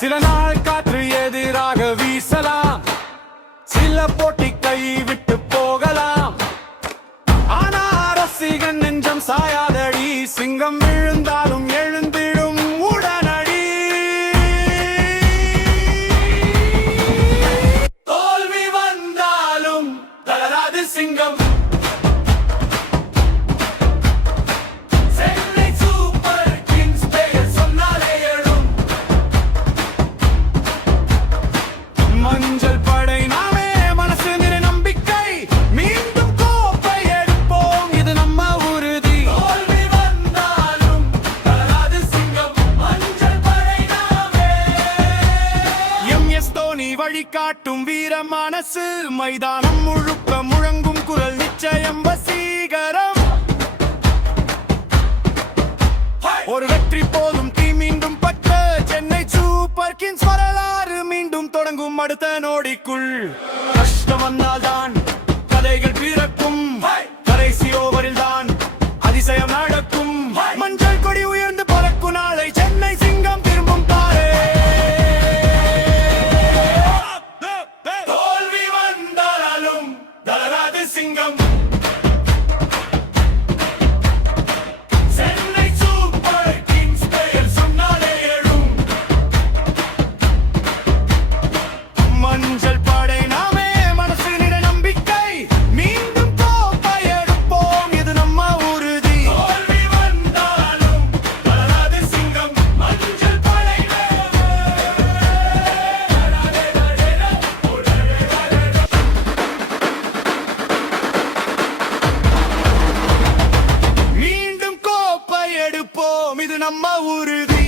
சில நாள் காற்று எதிராக வீசலாம், சில போட்டி கை விட்டு போகலாம். ஆனா ரசிகன் நெஞ்சம் சாயாதடி, சிங்கம் விழுந்தாலும் எழுந்திடும் உடனடி. தோல்வி வந்தாலும் தளராது சிங்கம். மஞ்சள் படை நாமே, மனசு நிறை நம்பிக்கை, மீண்டும் கோப்பை எடுப்போம், இது நம்ம உறுதி. தோல்வி வந்தாலும் தளராது சிங்கம், மஞ்சள் படை நாமே. எம்.எஸ். தோனி வழிகாட்டும் வீர மனசு, மைதானம் முழுக்க முழங்கும் குரல் நிச்சயம் வசீகரம். ஒரு வெற்றி போதும் டீம் மீண்டும் பட்ட சென்னை சூப்பர் கிங்ஸ் வரலாறு மீண்டும் தொடங்கும் அடுத்த நொடிக்குள். கஷ்டம் வந்தால்தான் கதைகள் பிறக்கும், கடைசி ஓவரில் தான் அதிசயம் நடக்கும். மஞ்சள் கொடி உயர்ந்து பறக்கும் நாளை சென்னை சிங்கம் திரும்பும் பாரு. தோல்வி வந்தாலும் தளராது சிங்கம். மஞ்சள் படை நாமே, மனசு நிறை நம்பிக்கை, மீண்டும் கோப்பை எடுப்போம், இது நம்ம உறுதி. தோல்வி வந்தாலும் தளராது சிங்கம், மஞ்சள் படை மீண்டும் கோப்பை எடுப்போம், இது நம்ம உறுதி.